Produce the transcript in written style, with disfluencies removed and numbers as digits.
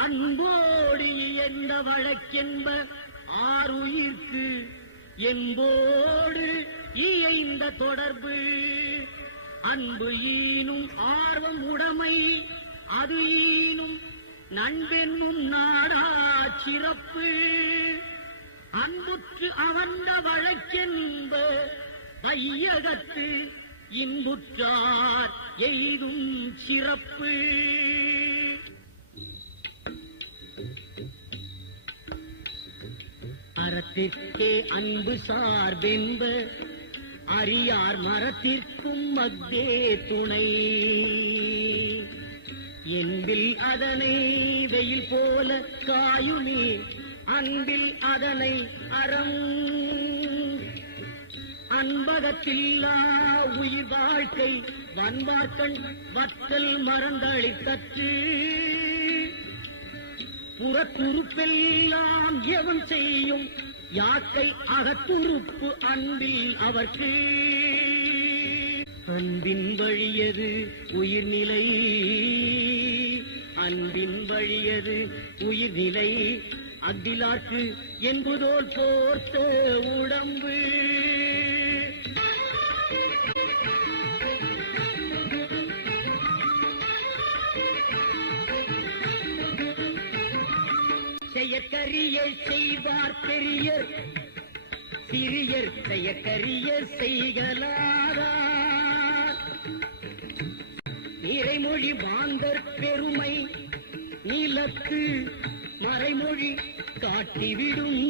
அன்போடு எந்த வழக்கென்ப ஆறுயிர்க்கு என்போடு இயைந்த தொடர்பு அன்பு ஈனும் ஆர்வம் உடைமை அது ஈனும் நண்பென்னும் நாடா சிறப்பு அன்புற்று அவந்த வழக்கென்ப வையகத்து இன்புற்றார் எய்தும் சிறப்பு அறத்திற்கே அன்பு சார்பென்ப அறியார் மரத்திற்கும் மக்தே துணை என்பில் அதனை வெயில் போல காயுமே அன்பில் அதனை அறம் அன்பகத்தில்லா உயிர் வாழ்க்கை வன்பார்க்கண் வத்தல் மறந்தளித்தற்று புறத்துறுப்பெல்லாம் எவன் செய்யும் யாக்கை அகத்துறுப்பு அன்பில் அவர்க்கு அன்பின் வழியது உயிர்நிலை அன்பின் வழியது உயிர்நிலை அகிலார்க்கு என்பதோல் போர்த்த உடம்பு செயற்கரிய செய்வார் பெரியர் சிறியர் செயற்கரிய செய்கலாதார் நிறைமொழி மாந்தர் பெருமை நிலத்து மறைமொழி காட்டிவிடும்